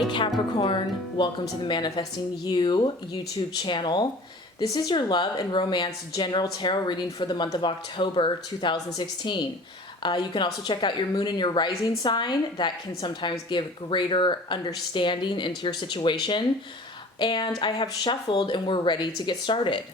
Hi Capricorn, welcome to the Manifesting You YouTube channel. This is your love and romance general tarot reading for the month of October 2016. You can also check out your moon and your rising sign. That can sometimes give greater understanding into your situation. And I have shuffled and we're ready to get started.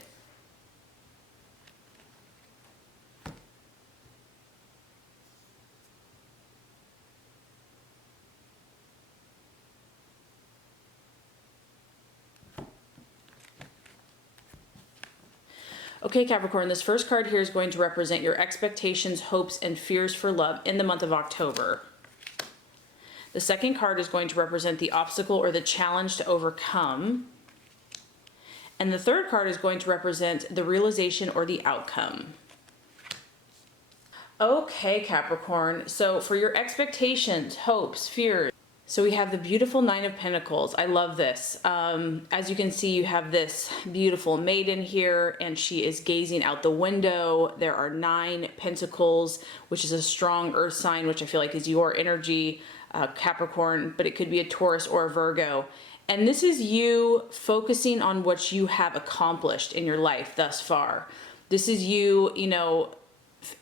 Okay, Capricorn, this first card here is going to represent your expectations, hopes, and fears for love in the month of October. The second card is going to represent the obstacle or the challenge to overcome. And the third card is going to represent the realization or the outcome. Okay, Capricorn, so for your expectations, hopes, fears, so we have the beautiful Nine of Pentacles. I love this. As you can see, you have this beautiful maiden here, and she is gazing out the window. There are 9 pentacles, which is a strong earth sign, which I feel like is your energy, Capricorn, but it could be a Taurus or a Virgo. And this is you focusing on what you have accomplished in your life thus far. This is you,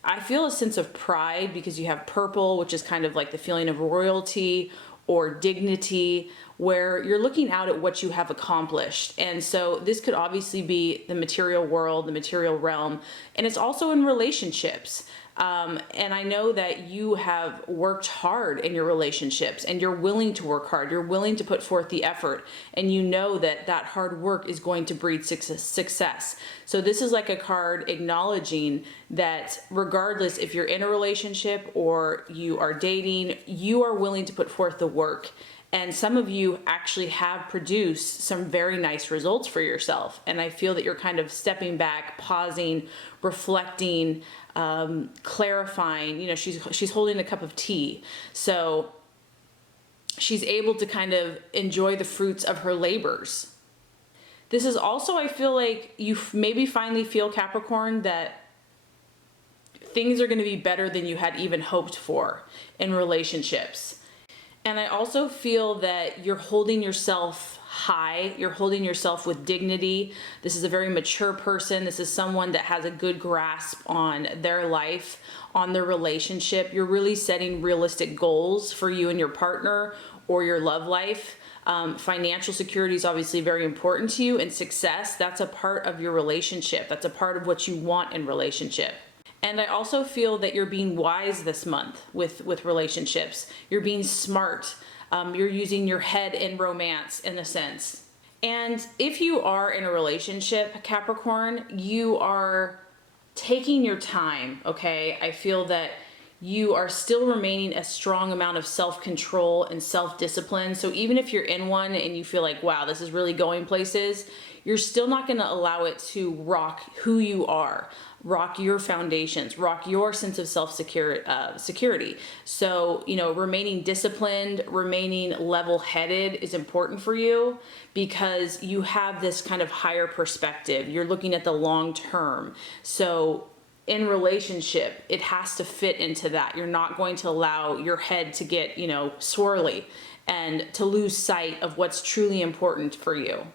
I feel a sense of pride because you have purple, which is kind of like the feeling of royalty or dignity, where you're looking out at what you have accomplished. And so this could obviously be the material world, the material realm, and it's also in relationships. And I know that you have worked hard in your relationships and you're willing to work hard. You're willing to put forth the effort, and you know that that hard work is going to breed success. So this is like a card acknowledging that regardless if you're in a relationship or you are dating, you are willing to put forth the work. And some of you actually have produced some very nice results for yourself. And I feel that you're kind of stepping back, pausing, reflecting, clarifying. She's holding a cup of tea. So she's able to kind of enjoy the fruits of her labors. This is also, I feel like you maybe finally feel, Capricorn, that things are going to be better than you had even hoped for in relationships. And I also feel that you're holding yourself high. You're holding yourself with dignity. This is a very mature person. This is someone that has a good grasp on their life, on their relationship. You're really setting realistic goals for you and your partner or your love life. Financial security is obviously very important to you, and success, that's a part of your relationship. That's a part of what you want in relationship. And I also feel that you're being wise this month with relationships. You're being smart. You're using your head in romance in a sense. And if you are in a relationship, Capricorn, you are taking your time, okay? I feel that you are still remaining a strong amount of self-control and self-discipline. So even if you're in one and you feel like, wow, this is really going places, you're still not going to allow it to rock who you are, rock your foundations, rock your sense of security. So, remaining disciplined, remaining level-headed is important for you because you have this kind of higher perspective. You're looking at the long term. So in relationship, it has to fit into that. You're not going to allow your head to get, swirly and to lose sight of what's truly important for you.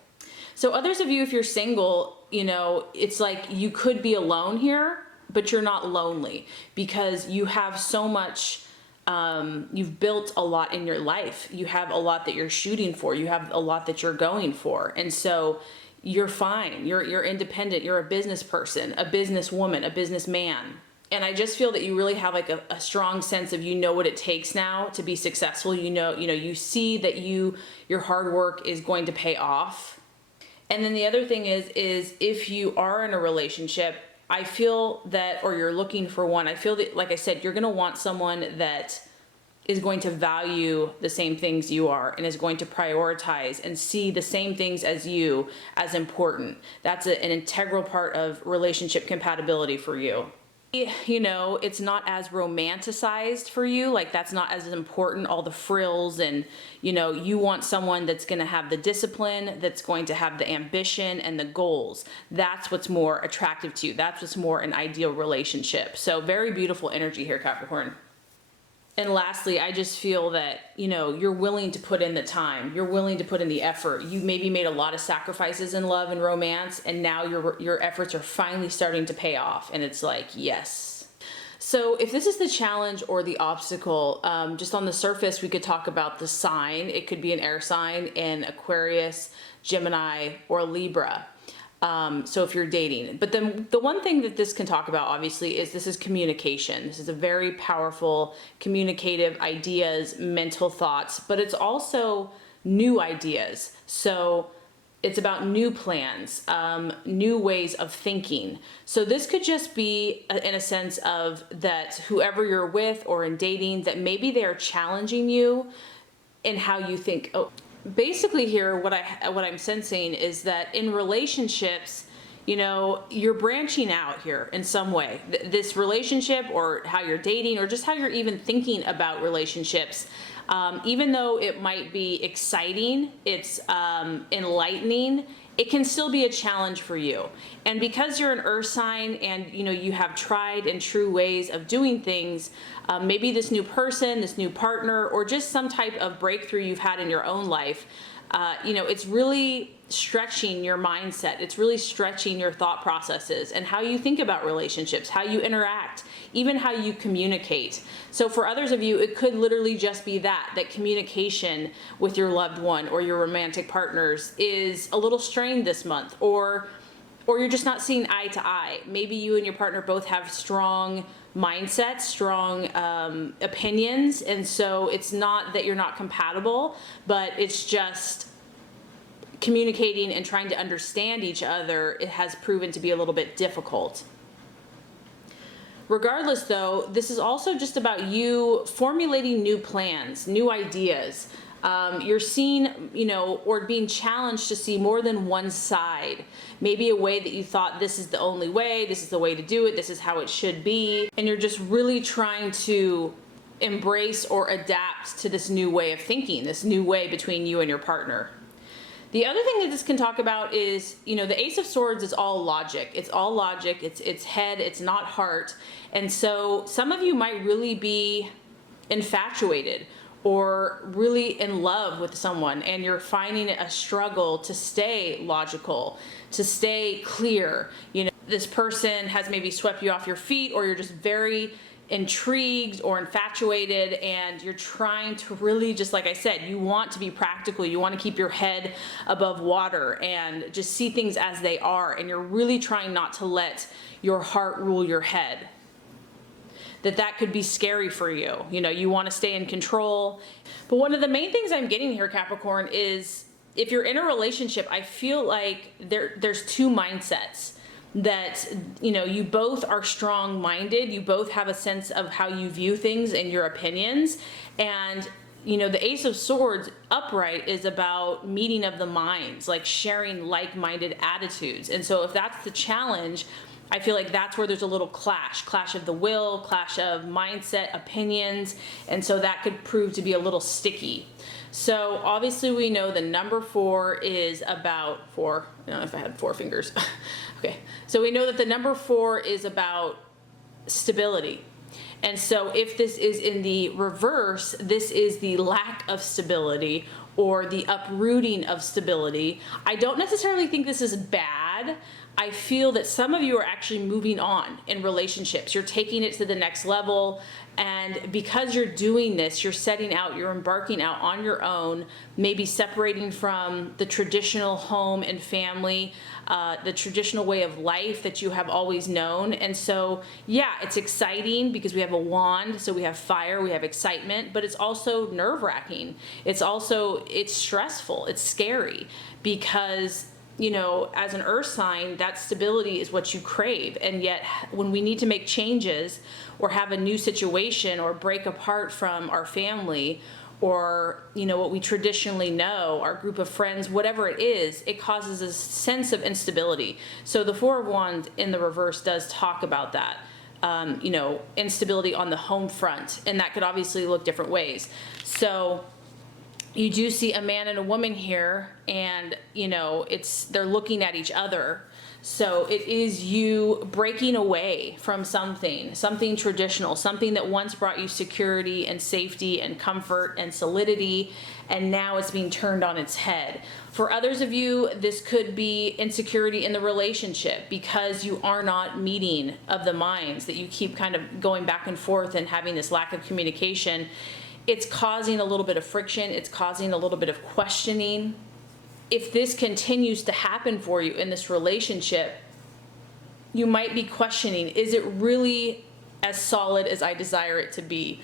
So others of you, if you're single, it's like you could be alone here, but you're not lonely because you have so much, you've built a lot in your life. You have a lot that you're shooting for. You have a lot that you're going for. And so you're fine. You're independent. You're a business person, a businesswoman, a businessman. And I just feel that you really have like a strong sense of, what it takes now to be successful. You see that your hard work is going to pay off. And then the other thing is if you are in a relationship, I feel that, or you're looking for one, I feel that, like I said, you're going to want someone that is going to value the same things you are and is going to prioritize and see the same things as you as important. That's an integral part of relationship compatibility for you. It's not as romanticized for you, like that's not as important, all the frills, and you want someone that's going to have the discipline, that's going to have the ambition and the goals. That's what's more attractive to you. That's what's more an ideal relationship. So very beautiful energy here, Capricorn. And lastly, I just feel that, you're willing to put in the time. You're willing to put in the effort. You maybe made a lot of sacrifices in love and romance, and now your efforts are finally starting to pay off. And it's like, yes. So if this is the challenge or the obstacle, just on the surface, we could talk about the sign. It could be an air sign in Aquarius, Gemini, or Libra. So if you're dating, but then the one thing that this can talk about obviously is this is communication. This is a very powerful communicative ideas, mental thoughts, but it's also new ideas. So it's about new plans, new ways of thinking. So this could just be in a sense of that whoever you're with or in dating, that maybe they are challenging you in how you think. Oh, basically here, what I'm sensing is that in relationships, you're branching out here in some way. This relationship, or how you're dating, or just how you're even thinking about relationships, even though it might be exciting, it's enlightening, it can still be a challenge for you. And because you're an earth sign and you have tried and true ways of doing things, maybe this new person, this new partner, or just some type of breakthrough you've had in your own life, it's really stretching your mindset. It's really stretching your thought processes and how you think about relationships, how you interact, even how you communicate. So for others of you, it could literally just be that communication with your loved one or your romantic partners is a little strained this month, or you're just not seeing eye to eye. Maybe you and your partner both have strong mindsets, strong opinions, and so it's not that you're not compatible, but it's just communicating and trying to understand each other. It has proven to be a little bit difficult. Regardless though, this is also just about you formulating new plans, new ideas. You're seeing, or being challenged to see more than one side. Maybe a way that you thought this is the only way, this is the way to do it, this is how it should be. And you're just really trying to embrace or adapt to this new way of thinking, this new way between you and your partner. The other thing that this can talk about is, the Ace of Swords is all logic. It's all logic. It's head. It's not heart. And so some of you might really be infatuated or really in love with someone, and you're finding it a struggle to stay logical, to stay clear. This person has maybe swept you off your feet, or you're just very intrigued or infatuated, and you're trying to really, just like I said, you want to be practical, you want to keep your head above water and just see things as they are, and you're really trying not to let your heart rule your head. That could be scary for you. You want to stay in control. But one of the main things I'm getting here, Capricorn, is if you're in a relationship, I feel like there's two mindsets. That you both are strong-minded, you both have a sense of how you view things and your opinions, and the Ace of Swords upright is about meeting of the minds, like sharing like-minded attitudes. And so if that's the challenge, I feel like that's where there's a little clash of the will, clash of mindset, opinions, and so that could prove to be a little sticky. So obviously we know the number 4 is about 4. I don't know if I had 4 fingers. Okay, so we know that the number 4 is about stability. And so if this is in the reverse, this is the lack of stability or the uprooting of stability. I don't necessarily think this is bad. I feel that some of you are actually moving on in relationships. You're taking it to the next level. And because you're doing this, you're setting out, you're embarking out on your own, maybe separating from the traditional home and family, the traditional way of life that you have always known. And so, yeah, it's exciting because we have a wand, so we have fire, we have excitement, but it's also nerve-wracking. It's stressful, it's scary because as an earth sign, that stability is what you crave. And yet when we need to make changes or have a new situation or break apart from our family or, what we traditionally know, our group of friends, whatever it is, it causes a sense of instability. So the 4 of Wands in the reverse does talk about that. Instability on the home front, and that could obviously look different ways. So you do see a man and a woman here, and they're looking at each other. So it is you breaking away from something traditional, something that once brought you security and safety and comfort and solidity, and now it's being turned on its head. For others of you, this could be insecurity in the relationship because you are not meeting of the minds, that you keep kind of going back and forth and having this lack of communication. It's causing a little bit of friction. It's causing a little bit of questioning. If this continues to happen for you in this relationship, you might be questioning, is it really as solid as I desire it to be?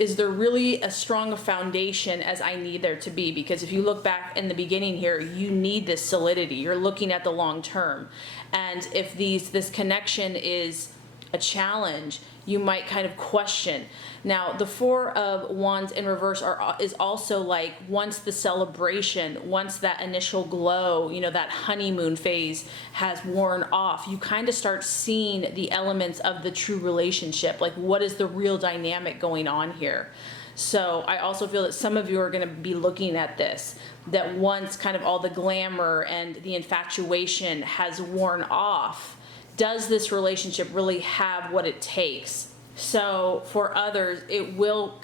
Is there really as strong a foundation as I need there to be? Because if you look back in the beginning here, you need this solidity. You're looking at the long term. And if this connection is a challenge, you might kind of question. Now, the Four of Wands in reverse is also like, once the celebration, once that initial glow, that honeymoon phase has worn off, you kind of start seeing the elements of the true relationship. Like, what is the real dynamic going on here? So I also feel that some of you are going to be looking at this, that once kind of all the glamour and the infatuation has worn off, does this relationship really have what it takes? So for others, it will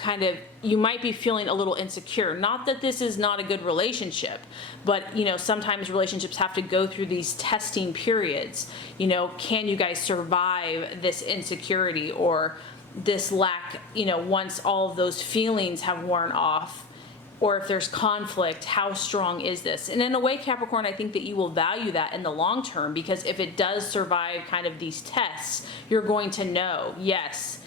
you might be feeling a little insecure. Not that this is not a good relationship, but sometimes relationships have to go through these testing periods. Can you guys survive this insecurity or this lack, once all of those feelings have worn off? Or if there's conflict, how strong is this? And in a way, Capricorn, I think that you will value that in the long term, because if it does survive kind of these tests, you're going to know, yes,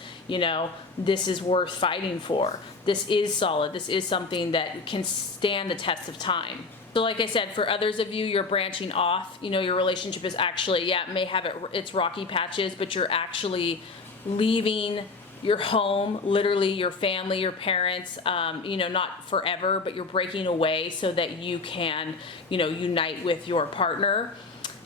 this is worth fighting for. This is solid. This is something that can stand the test of time. So like I said, for others of you, you're branching off. Your relationship is actually, it may have its rocky patches, but you're actually leaving your home, literally your family, your parents, not forever, but you're breaking away so that you can, unite with your partner.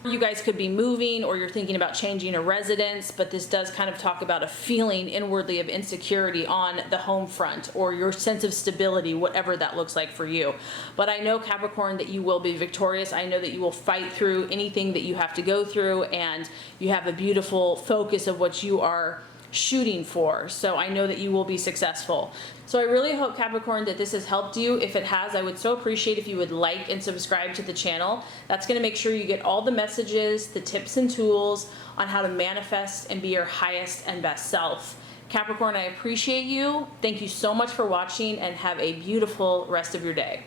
You guys could be moving, or you're thinking about changing a residence, but this does kind of talk about a feeling inwardly of insecurity on the home front, or your sense of stability, whatever that looks like for you. But I know, Capricorn, that you will be victorious. I know that you will fight through anything that you have to go through, and you have a beautiful focus of what you are shooting for. So I know that you will be successful. So I really hope, Capricorn, that this has helped you. If it has, I would so appreciate if you would like and subscribe to the channel. That's going to make sure you get all the messages, the tips and tools on how to manifest and be your highest and best self. Capricorn, I appreciate you. Thank you so much for watching, and have a beautiful rest of your day.